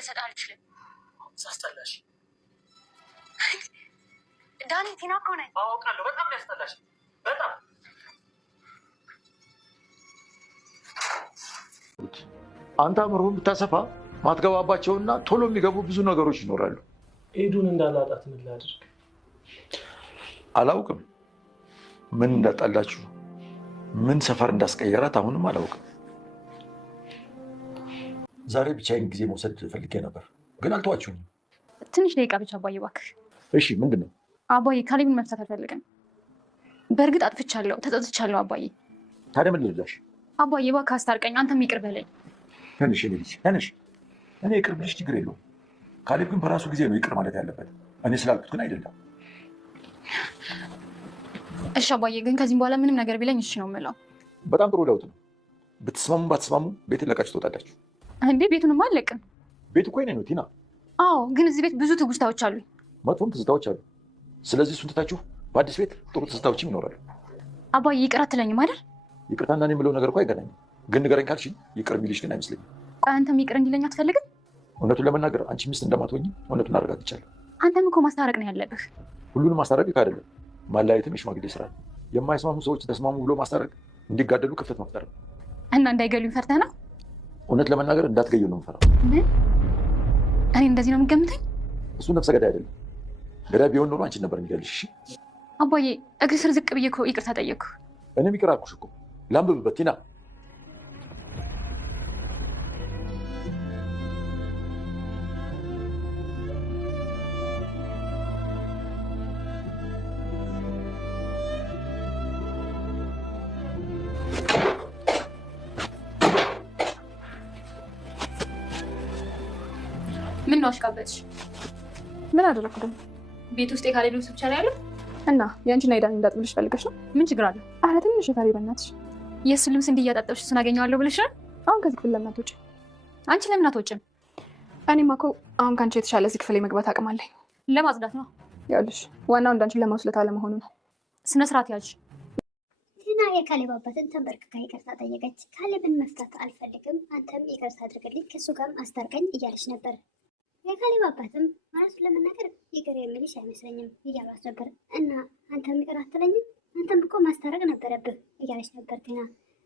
ልሰጥህ አልችልም። ሳስጠላሽ ዳኒ። ቲና እኮ ነኝ። አውቃለሁ። በጣም ያስጠላሽ። በጣም አንተ አምሮህን ብታሰፋ ማትገባባቸውና ቶሎ የሚገቡ ብዙ ነገሮች ይኖራሉ። ኤዱን እንዳላጣት ምን ላድርግ? አላውቅም ምን እንዳጣላችሁ፣ ምን ሰፈር እንዳስቀየራት አሁንም አላውቅም። ዛሬ ብቻዬን ጊዜ መውሰድ ፈልጌ ነበር ግን አልተዋችሁም። ትንሽ ደቂቃ ብቻ አባዬ እባክህ። እሺ ምንድን ነው? አባዬ ካሌብን መፍታት አልፈልግም። በእርግጥ አጥፍቻለሁ፣ ተጸጽቻለሁ አባዬ። ታዲያ ምን ልላሽ? አባዬ እባክህ አስታርቀኝ፣ አንተም ይቅር በለኝ። ትንሽ ልጅ ትንሽ እኔ ይቅር ብልሽ ችግር የለውም። ካሌብ ግን በራሱ ጊዜ ነው ይቅር ማለት ያለበት፣ እኔ ስላልኩት ግን አይደለም። እሺ አባዬ፣ ግን ከዚህም በኋላ ምንም ነገር ቢለኝ እሺ ነው የምለው። በጣም ጥሩ ለውጥ ነው። ብትስማሙ ባትስማሙ ቤትን ለቃችሁ ትወጣላችሁ። እንዴ ቤቱንም አልለቅም። ቤት እኮ የእኔ ነው ቲና። አዎ፣ ግን እዚህ ቤት ብዙ ትውስታዎች አሉ፣ መጥፎም ትዝታዎች አሉ። ስለዚህ እሱን ትታችሁ በአዲስ ቤት ጥሩ ትዝታዎችም ይኖራሉ። አባዬ ይቅር አትለኝም አይደል? ይቅርታና እኔ የምለው ነገር እኮ አይገናኝም። ግን ንገረኝ ካልሽኝ ይቅር የሚልሽ ግን አይመስለኝም። ቆይ አንተም ይቅር እንዲለኝ አትፈልግም? እውነቱን ለመናገር አንቺ ሚስት እንደማትሆኝ እውነቱን አረጋግጫለሁ። አንተም እኮ ማስታረቅ ነው ያለብህ። ሁሉንም ማስታረቅ ይካ አይደለም፣ ማለያየትም የሽማግሌ ስራ ነው። የማይስማሙ ሰዎች ተስማሙ ብሎ ማስታረቅ እንዲጋደሉ ክፍተት መፍጠር ነው። እና እንዳይገሉኝ ፈርተህ ነው? እውነት ለመናገር እንዳትገዩ ነው የምፈራው። ምን? እኔ እንደዚህ ነው የምገምተኝ? እሱ ነፍሰ ገዳይ አይደለም። ገዳይ ቢሆን ኖሮ አንቺን ነበር የሚገልሽ። አባዬ እግር ስር ዝቅ ብዬ እኮ ይቅርታ ጠየቅኩ። እኔም ይቅር አልኩሽ እኮ። ላንብብበት ቲና። ምን ነው አሽቃበጥሽ? ምን አደረኩ ደግሞ? ቤት ውስጥ የካሌብ ልብስ ብቻ ነው ያለው እና የአንቺና የዳኒ እንዳጥብልሽ ፈልገሽ ነው? ምን ችግር አለው? አረ ትንሽ የካሌብ በእናትሽ። የእሱ ልብስ እንዲህ እያጣጠብሽ እሱን አገኘዋለሁ ብለሽ ነው? አሁን ከዚህ ክፍል ለምን አትወጪም? አንቺ ለምን አትወጪም? እኔማ እኮ አሁን ከአንቺ የተሻለ እዚህ ክፍል የመግባት አቅም አለኝ። ለማጽዳት ነው። ያውልሽ ዋናው እንዳንቺን ለማውስለት አለመሆኑ ነው። ስነ ስርዓት ያልሽ። ቲና የካሌብ አባትን ተንበርክካ ይቅርታ ጠየቀች። ካሌብን መፍታት አልፈልግም፣ አንተም ይቅርታ አድርግልኝ፣ ከእሱ ጋርም አስታርቀኝ እያለች ነበር። የካሌብ አባትም ማለቱን ለመናገር ይቅር የሚልሽ አይመስለኝም እያሏት ነበር። እና አንተም ይቅር አትለኝም? አንተም እኮ ማስታረቅ ነበረብህ እያለች ነበር ቲና።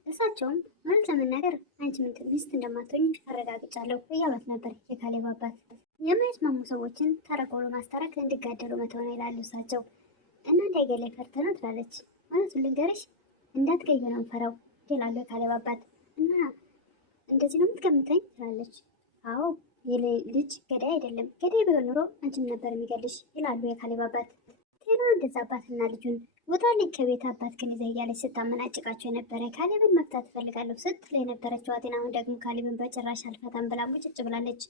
እሳቸውም ማለት ለመናገር አንቺ ምን ሚስት እንደማትሆኝ አረጋግጫለሁ እያሏት ነበር የካሌብ አባት። የማይስማሙ ሰዎችን ታረቆ ማስታረቅ እንዲጋደሉ መተው ነው ይላሉ እሳቸው። እና እንዳይገለኝ ፈርተህ ነው ትላለች። ማለቱን ልንገርሽ እንዳትገዩ ነው የምፈራው ይላሉ የካሌብ አባት። እና እንደዚህ ነው የምትገምተኝ ትላለች። አዎ ልጅ ገዳይ አይደለም፣ ገዳይ ቢሆን ኑሮ አንቺም ነበር የሚገልሽ ይላሉ የካሌብ አባት። ቴና እንደዛ አባትና ልጁን ውጣልኝ ከቤት አባት ግን ይዘህ እያለች ስታመናጭቃቸው የነበረ ካሌብን መፍታት እፈልጋለሁ ስትል የነበረችው ቴና አሁን ደግሞ ካሌብን በጭራሽ አልፈታም ብላ ሙጭጭ ብላለች።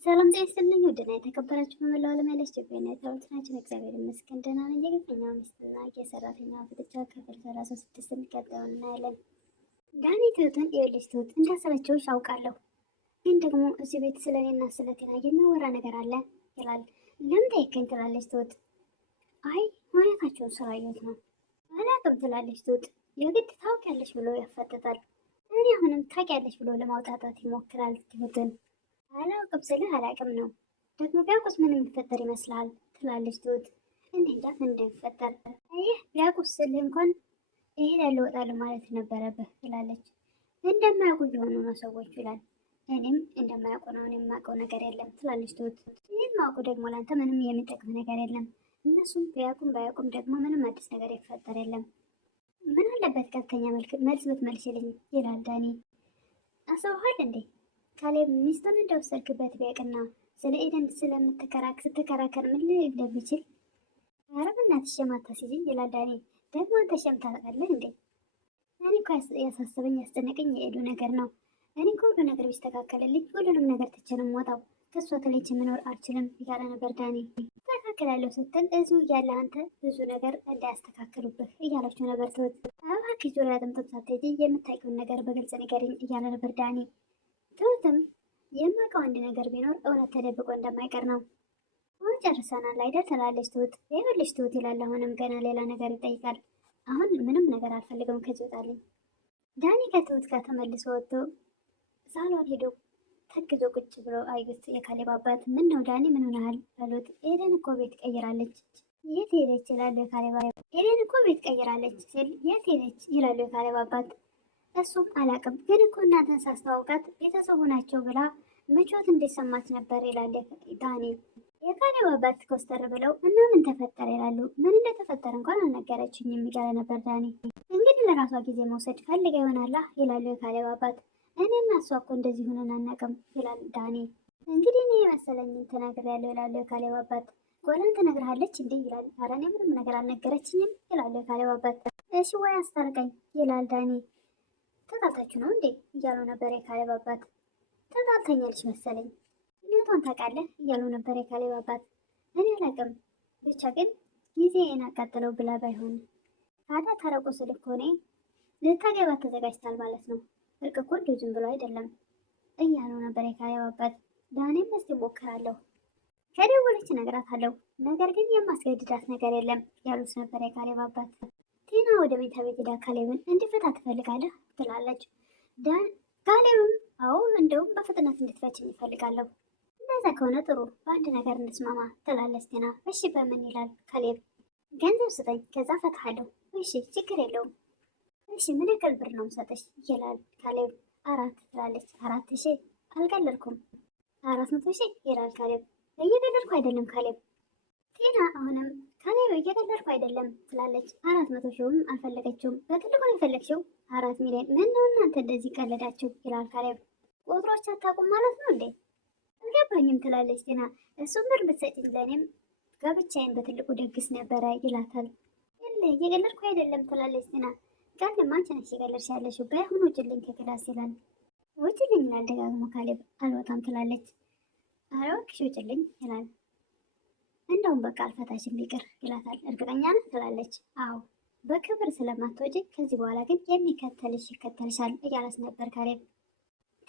ሰላም ጤና ይስጥልኝ ውድና የተከበራችሁ በመላው ዓለም ያለች ኢትዮጵያና ኤርትራውያን ናችሁ። እግዚአብሔር ይመስገን ደህና ነኝ። የግፈኛዋ ሚስትና የሰራተኛዋ ፍጥጫ ክፍል 36 የሚቀጥለውን እናያለን። ዳኒ ትሁትን ይኸውልሽ ትሁት እንዳሰበችውሽ አውቃለሁ፣ ግን ደግሞ እዚህ ቤት ስለ እኔና ስለ ቴና የሚወራ ነገር አለ ይላል። ለምን ጠየቀኝ ትላለች ትሁት። አይ ሁኔታቸውን ስላየሁት ነው። አላውቅም ትላለች ትሁት። የግድ ታውቂያለሽ ብሎ ያፈጥጣል። እኔ አሁንም ታውቂያለሽ ብሎ ለማውጣጣት ይሞክራል ትሁትን። አላውቅም ስልህ አላውቅም ነው። ደግሞ ቢያውቁስ ምን የሚፈጠር ይመስላል ትላለች ትሁት። እኔ እንጃ ምን እንደሚፈጠር። ይህ ቢያውቁስ ስልህ እንኳን እሄዳለሁ እወጣለሁ ማለት ነበረብህ ትላለች። እንደማያውቁ እየሆኑ ነው ሰዎቹ ይላል። እኔም እንደማያውቁ ነው የማውቀው ነገር የለም ትላለች ትሁት። ይህን ማውቁ ደግሞ ለአንተ ምንም የሚጠቅም ነገር የለም። እነሱም ቢያውቁም ባያውቁም ደግሞ ምንም አዲስ ነገር ይፈጠር የለም። ምን አለበት ቀጥተኛ መልስ ብትመልሽልኝ ይላል ዳኒ። አስበሃል እንዴ ካሌብ ሚስቱን እንደወሰድክበት ቢያውቅና ስለ ኤደን ስትከራከር ምን ልል እንደሚችል? ኧረ በእናትሽ ሸም አታስይዥኝ ይላል ዳኒ። ደግሞ አንተ ሸም ታውቃለህ እንዴ? እኔ እኮ ያሳሰበኝ ያስጨነቀኝ የኤዱ ነገር ነው። እኔ እኮ ሁሉ ነገር ቢስተካከልልኝ ሁሉንም ነገር ትቼ ነው የምወጣው፣ ከእሷ ተለይቼ መኖር አልችልም እያለ ነበር ዳኒ። ተካከላለሁ ስትል እዚሁ እያለ አንተ ብዙ ነገር እንዳያስተካክሉብህ እያለችው ነበር ትሁት። እባክሽ ዙሪያ ጥምጥም ሳትሄጂ የምታውቂውን ነገር በግልጽ ንገሪኝ እያለ ነበር ዳኒ። ትሁትም የማውቀው አንድ ነገር ቢኖር እውነት ተደብቆ እንደማይቀር ነው። አሁን ጨርሰናል አይደል ትላለች ትሁት። ይኸውልሽ ትሁት ይላል አሁንም ገና ሌላ ነገር ይጠይቃል። አሁን ምንም ነገር አልፈልግም ከዚህ ውጣልኝ። ዳኒ ከትሁት ጋር ተመልሶ ወጥቶ ሳሎን ሄዶ ተክዞ ቁጭ ብሎ አዩት። የካሌብ አባት ምን ነው ዳኒ ምን ሆነሃል አሉት። ኤደን እኮ ቤት ቀይራለች። የት ሄደች ይላሉ የካሌብ አባት። ኤደን እኮ ቤት ቀይራለች ሲል የት ሄደች ይላሉ የካሌብ አባት። እሱም አላቅም ግን እኮ እናንተን ሳስተዋውቃት ቤተሰቡ ናቸው ብላ ምቾት እንዲሰማት ነበር ይላል ዳኒ። የካሌብ አባት ኮስተር ብለው እና ምን ተፈጠረ ይላሉ። ምን እንደተፈጠረ እንኳን አልነገረችኝም እያለ ነበር ዳኒ። እንግዲህ ለራሷ ጊዜ መውሰድ ፈልጋ ይሆናላ ይላሉ የካሌብ አባት። እኔና እሷ እኮ እንደዚህ ሆነን አናውቅም ይላል ዳኒ። እንግዲህ እኔ የመሰለኝን ተናግሬያለሁ ይላሉ የካሌብ አባት። ጎላን ትነግርሃለች እንዴ ይላል። ኧረ እኔ ምንም ነገር አልነገረችኝም ይላሉ የካሌብ አባት። እሺ ወይ አስታርቀኝ ይላል ዳኒ። ተጣልታችሁ ነው እንዴ እያሉ ነበር የካሌብ አባት። ተጣልተኛልሽ መሰለኝ ምክንያቱን ታውቃለህ እያሉ ነበር የካሌብ አባት። እኔ አላውቅም ብቻ ግን ጊዜዬን አቃጥለው ብላ ባይሆን ታዲያ ታረቁ ስል እኮ እኔ ልታገባ ተዘጋጅታል ማለት ነው። እርቅ እኮ እንዲሁ ዝም ብሎ አይደለም እያሉ ነበር የካሌብ አባት። ዳኔም እስቲ ሞክራለሁ ከደወለች እነግራታለሁ፣ ነገር ግን የማስገድዳት ነገር የለም ያሉት ነበር የካሌብ አባት። ቲና ወደ ቤት ሄዳ ካሌብን እንዲፈታ ትፈልጋለህ ትላለች። ካሌብም አዎ እንደውም በፍጥነት እንድትፈችኝ ይፈልጋለሁ። እንደዛ ከሆነ ጥሩ በአንድ ነገር እንስማማ ትላለች ቲና። እሺ በምን ይላል ካሌብ። ገንዘብ ስጠኝ ከዛ ፈታሃለሁ። እሺ ችግር የለውም። እሺ ምን ያክል ብር ነው የምሰጥሽ ይላል ካሌብ። 4 ትላለች። 4,000 አልቀለድኩም። 400,000 ይላል ካሌብ። እየቀለድኩ አይደለም ካሌብ። ቲና አሁንም ካሌብ እየቀለድኩ አይደለም ትላለች። 400,000ም አልፈለገችውም። በትልቁ ነው የፈለግሽው 4 ሚሊዮን። ምን ነው እናንተ እንደዚህ ቀለዳችሁ ይላል ካሌብ። ቁጥሮች አታውቁም ማለት ነው እንዴ? አልገባኝም ትላለች ቲና። እሱም ብር ብትሰጪኝ ለእኔም ጋብቻዬን በትልቁ ደግስ ነበረ ይላታል። እየቀለድኩ አይደለም ትላለች ቲና። ቃልም አንቺ ነሽ የቀለድሽ ያለሽው። በአሁኑ ውጭልኝ ከክላስ ይላል። ውጭልኝ ይላል ደጋግሞ ካሌብ። አልወጣም ትላለች። ኧረ እባክሽ ውጭልኝ ይላል። እንደውም በቃ አልፈታሽም ቢቅር ይላታል። እርግጠኛ ነህ ትላለች። አዎ በክብር ስለማትወጪ ከዚህ በኋላ ግን የሚከተልሽ ይከተልሻል እያላት ነበር ካሌብ።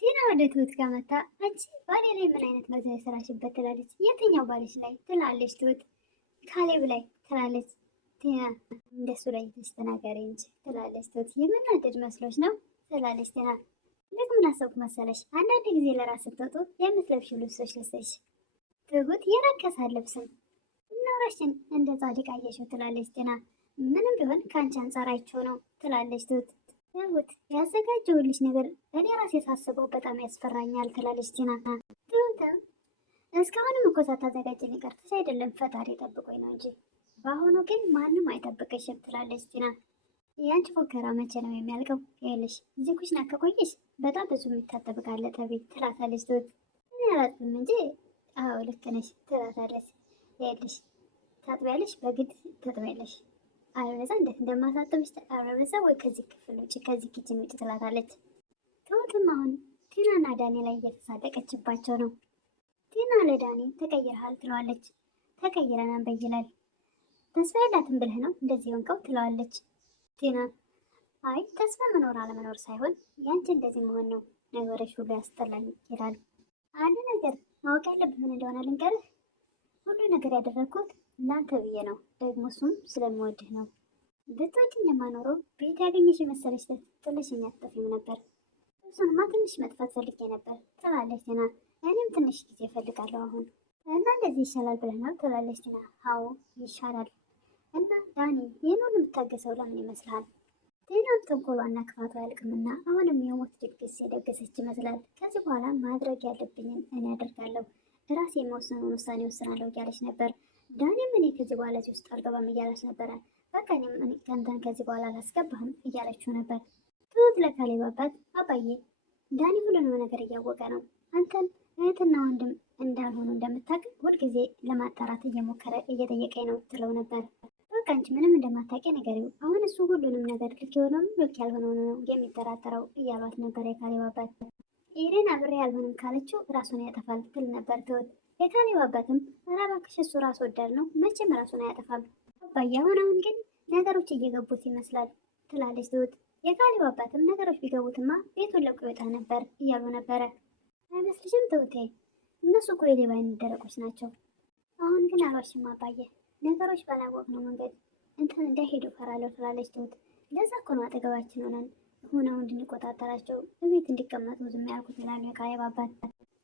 ቲና ወደ ትሁት ጋር መታ አንቺ ባሌ ላይ ምን አይነት መግዛት የሰራሽበት ትላለች። የትኛው ባልሽ ላይ ትላለች ትሁት። ካሌብ ላይ ትላለች ቲና። እንደሱ ላይ ተናገሪ እንጂ ትላለች ትሁት። የምናደድ መስሎች ነው ትላለች ቲና። ልክ ምን አሰብኩ መሰለሽ አንዳንድ ጊዜ ለራስ ስትወጡ የምትለብሺው ልብሶች ልስሽ። ትሁት የረከሰ ልብስም እናውራሽን እንደ ጻድቅ አየሽው ትላለች ቲና። ምንም ቢሆን ከአንቺ አንጻር አይቼው ነው ትላለች ትሁት። ትሁት ያዘጋጀውልሽ ነገር እኔ ራሴ ሳስበው በጣም ያስፈራኛል ትላለች ቲና። ትሁትም እስካሁንም እኮ ሳታዘጋጅልኝ ቀርተሽ አይደለም ፈጣሪ ጠብቆኝ ነው እንጂ በአሁኑ ግን ማንም አይጠብቅሽም ትላለች ቲና። የአንቺ ፎከራ መቼ ነው የሚያልቀው? ይኸውልሽ እዚህ ኩሽና ከቆየሽ በጣም ብዙ የሚታጠብ ዕቃ አለ ተቤት ትላታለች ትሁት። እኔ አላጥብም እንጂ አዎ ልክ ነሽ ትላታለች። ይኸውልሽ ታጥቢያለሽ፣ በግድ ታጥቢያለሽ፣ አለበለዚያ እንዴት እንደማሳጥብሽ አለበለዚያ ወይ ከዚህ ክፍል ውጭ ከዚህ ኪችን ውጭ ትላታለች። ትሁትም አሁን ቲናና ዳኒ ላይ እየተሳለቀችባቸው ነው። ቲና ለዳኒ ተቀይረሃል ትለዋለች። ተቀይረናን በይላል። ተስፋ የላትም ብለህ ነው እንደዚህ ሆንከው ትለዋለች ቲና። አይ ተስፋ መኖር አለመኖር ሳይሆን ያንቺ እንደዚህ መሆን ነው ነገሮች ሁሉ ያስጠላኝ ይላል። አንድ ነገር ማወቅ ያለብህ ምን እንደሆነ ልንገርህ። ሁሉ ነገር ያደረግኩት ለአንተ ብዬ ነው፣ ደግሞ እሱም ስለምወድህ ነው። ብትወጂኝ የማኖረው ቤት ያገኘሽ የመሰለሽ ጥለሽኝ አትጠፊም ነበር። እሱንማ ትንሽ መጥፋት ፈልጌ ነበር ትላለች ቲና። እኔም ትንሽ ጊዜ እፈልጋለሁ አሁን እና እንደዚህ ይሻላል ብለህ ነው ትላለች ቲና። አዎ ይሻላል። እና ዳኒ ይህን ሁሉ የምታገሰው ለምን ይመስልሃል? ቲናም ተንኮሏና ክፋቷ ያልቅምና አሁንም የሞት ድግስ የደገሰች ይመስላል። ከዚህ በኋላ ማድረግ ያለብኝን እኔ አደርጋለሁ፣ ራሴ የመወሰኑን ውሳኔ ወስናለሁ እያለች ነበር። ዳኒም እኔ ከዚህ በኋላ እዚህ ውስጥ አልገባም እያለች ነበረ። በቃ እኔም ከንተን ከዚህ በኋላ አላስገባህም እያለችው ነበር። ትሁት ለካሌብ አባት አባዬ ዳኒ ሁሉንም ነገር እያወቀ ነው፣ አንተን እህትና ወንድም እንዳልሆኑ እንደምታውቅ ሁልጊዜ ለማጣራት እየሞከረ እየጠየቀኝ ነው ትለው ነበር። በቃ አንቺ ምንም እንደማታውቂ ንገሪው፣ አሁን እሱ ሁሉንም ነገር ልክ የሆነውም ልክ ያልሆነው ነው የሚጠራጠረው እያሏት ነበር የካሌብ አባት። ኤደን አብሬ ያልሆንም ካለችው ራሱን ያጠፋል ትል ነበር ትሁት። የካሌብ አባትም ኧረ እባክሽ እሱ ራስ ወዳድ ነው መቼም ራሱን አያጠፋም አባዬ፣ አሁን ግን ነገሮች እየገቡት ይመስላል ትላለች ትሁት። የካሌብ አባትም ነገሮች ቢገቡትማ ቤቱን ለቆ ይወጣ ነበር እያሉ ነበረ። አይመስልሽም ትሁቴ? እነሱ እኮ የሌባ አይነት ደረቆች ናቸው። አሁን ግን አልዋሽም አባዬ፣ ነገሮች ባላወቅነው መንገድ እንትን እንዳይሄዱ እፈራለሁ ትላለች ትሁት። ለዛ እኮ ነው አጠገባችን ሆነው እንድንቆጣጠራቸው እቤት እንዲቀመጡ ዝም ያልኩት ይላሉ የካሌብ አባት።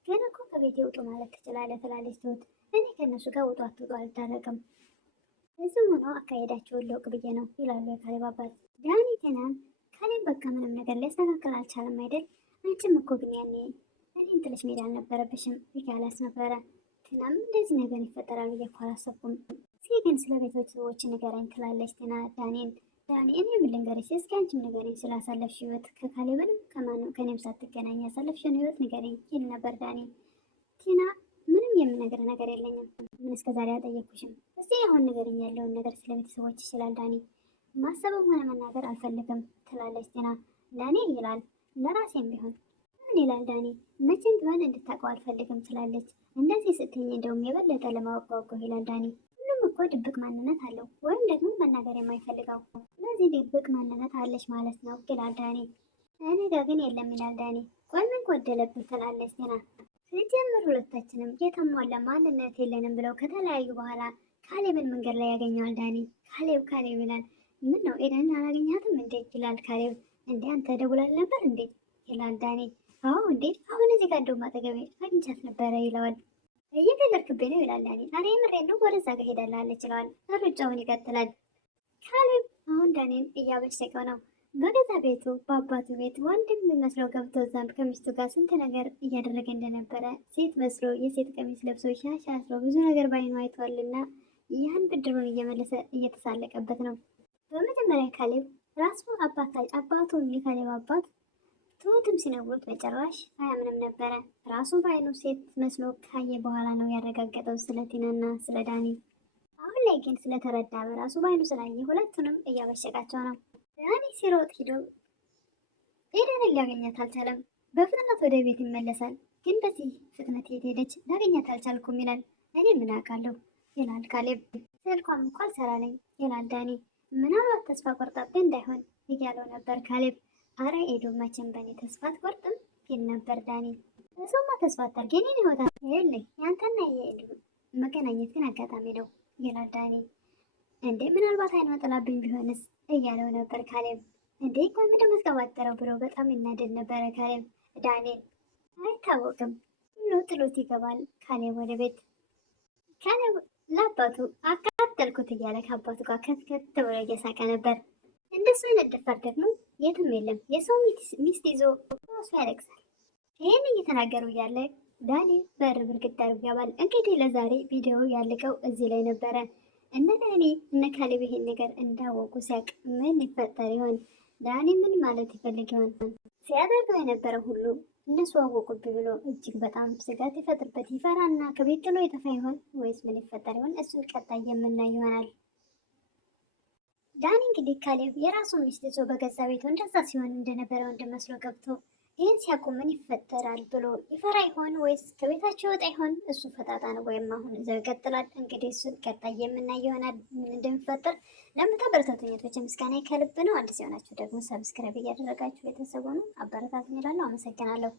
ግን እኮ ከቤት ይውጡ ማለት ትችላለህ ትላለች ትሁት። እኔ ከእነሱ ጋር ውጡ አትውጡ አልታረቅም። እዚህም ሆኖ አካሄዳቸውን ለውቅ ብዬ ነው ይላሉ የካሌብ አባት። ዳኒ ቴናን ካሌብ በቃ ምንም ነገር ሊያስተካክል አልቻለም አይደል? አንቺም እኮ ግን ያኔ እኔን ጥለሽ መሄድ አልነበረብሽም እያላት ነበረ። ቴናም እንደዚህ ነገር ይፈጠራል ብዬ እኮ አላሰብኩም። እስኪ ግን ስለ ቤተሰቦች ንገረኝ ትላለች ቴና ዳኒን። ዳኒ እኔ ምን ልንገርሽ? እስኪ አንቺም ንገረኝ ስላሳለፍሽ ህይወት ከካሌብንም ከኔም ሳትገናኝ ያሳለፍሽን ህይወት ንገረኝ ይል ነበር ዳኒ። ቲና ምንም የምነግር ነገር የለኝም። ምን እስከዛሬ አልጠየኩሽም። እስቲ አሁን ንገረኝ ያለውን ነገር ስለ ቤተሰቦች ይችላል ዳኒ። ማሰብም ሆነ መናገር አልፈልግም ትላለች ቲና። ለእኔ ይላል ለራሴም ቢሆን ምን ይላል ዳኒ። መቼም ቢሆን እንድታውቀው አልፈልግም ትላለች። እንደዚህ ስትይኝ እንደውም የበለጠ ለማወቅ ጓጓሁ ይላል ዳኒ። ሁሉም እኮ ድብቅ ማንነት አለው ወይም ደግሞ መናገር የማይፈልገው ስለዚህ ድብቅ ማንነት አለች ማለት ነው ይላል ዳኒ። እኔ ጋ ግን የለም ይላል ዳኒ። ቆይ ምን ጎደለብህ ትላለች ቲና። ሲጀምር ሁለታችንም የተሟላ ማንነት የለንም ብለው ከተለያዩ በኋላ ካሌብን መንገድ ላይ ያገኘዋል ዳኒ። ካሌብ ይላል። ምን ነው ኤደንን አላገኛትም እንዴ ይላል ካሌብ። እንዴ አንተ ደውላል ነበር እንዴ ይላል ዳኒ። አዎ እንዴ አሁን እዚህ ጋር እንደውም አጠገቤ አግኝቻት ነበረ ይለዋል። እየገለርክብኝ ነው ይላል ዳኒ። አረ የምሬን ነው ወደዛ ጋር ሄዳላለች ይለዋል። ሩጫውን ይቀጥላል። ካሌብ አሁን ዳኒን እያበሸቀው ነው። በገዛ ቤቱ በአባቱ ቤት ወንድም መስለው ገብቶ እዛም ከሚስቱ ጋር ስንት ነገር እያደረገ እንደነበረ ሴት መስሎ የሴት ቀሚስ ለብሶ ሻሽ አስሮ ብዙ ነገር ባይኑ አይቷልና ያን ብድሩን እየመለሰ እየተሳለቀበት ነው። በመጀመሪያ ካሌብ ራሱ አባቱን የካሌብ አባት ትሁትም ሲነግሩት በጭራሽ አያምንም ነበረ። ራሱ በአይኑ ሴት መስሎ ካየ በኋላ ነው ያረጋገጠው ስለ ቲናና ስለ ዳኒ። አሁን ላይ ግን ስለተረዳ በራሱ በአይኑ ስላየ ሁለቱንም እያበሸቃቸው ነው። ዳኒ ሲሮጥ ሂዶ ኤደንን ሊያገኛት አልቻለም። በፍጥነት ወደ ቤት ይመለሳል። ግን በዚህ ፍጥነት የት ሄደች ላገኛት አልቻልኩም ይላል። እኔ ምን አውቃለሁ ይላል ካሌብ። ስልኳም እኮ አልሰራለኝ ይላል ዳኒ። ምናልባት ተስፋ ቆርጣብህ እንዳይሆን እያለው ነበር ካሌብ። አረ ኤዱ መቼም በእኔ ተስፋ አትቆርጥም ይል ነበር ዳኒ። እሱማ ተስፋ አታርግ የኔን ህይወት ይኸውልህ ያንተና የኤዱ መገናኘት ግን አጋጣሚ ነው ይላል ዳኒ። እንዴ ምናልባት አይኗ ጥላብኝ ቢሆንስ እያለው ነበር ካሌብ። እንዴ ቆይ ምንድን መስቀባጠረው ብሎ በጣም ይናደድ ነበረ ካሌብ። ዳንኤል አይታወቅም ብሎ ጥሎት ይገባል ካሌብ ወደ ቤት። ካሌብ ለአባቱ አቃጠልኩት እያለ ከአባቱ ጋር ከትከት ብሎ እየሳቀ ነበር። እንደሱ አይነት ደፋር ደግሞ የትም የለም። የሰው ሚስት ይዞ ራሱ ያለቅሳል። ይህን እየተናገሩ እያለ ዳኒ በር ብርግድ አድርጎ ይገባል። እንግዲህ ለዛሬ ቪዲዮ ያለቀው እዚህ ላይ ነበረ። እነ ዳኒ እነ ካሌብ ይሄን ነገር እንዳወቁ ሲያውቅ ምን ይፈጠር ይሆን? ዳኒ ምን ማለት ይፈልግ ይሆን? ሲያደርገው የነበረው ሁሉ እነሱ አወቁብኝ ብሎ እጅግ በጣም ስጋት ይፈጥርበት ይፈራና ከቤት ጥሎ የጠፋ ይሆን ወይስ ምን ይፈጠር ይሆን? እሱን ቀጣይ የምናይ ይሆናል። ዳኒ እንግዲህ ካሌብ የራሱን ሚስት ይዞ በገዛ ቤቱ እንደዛ ሲሆን እንደነበረ ወንድም መስሎ ገብቶ ይህን ሲያውቁ ምን ይፈጠራል ብሎ ይፈራ ይሆን ወይስ ከቤታቸው ወጣ ይሆን? እሱ ፈጣጣ ነው። ወይም አሁን እዛው ይቀጥላል። እንግዲህ እሱን ቀጣይ የምናይ ይሆናል ምን እንደሚፈጠር። ለምታበረታቱኝ እህቶቼ ምስጋና ከልብ ነው። አዲስ የሆናችሁ ደግሞ ሰብስክራይብ እያደረጋችሁ ቤተሰቡ ነው አበረታቱኝ እላለሁ። አመሰግናለሁ።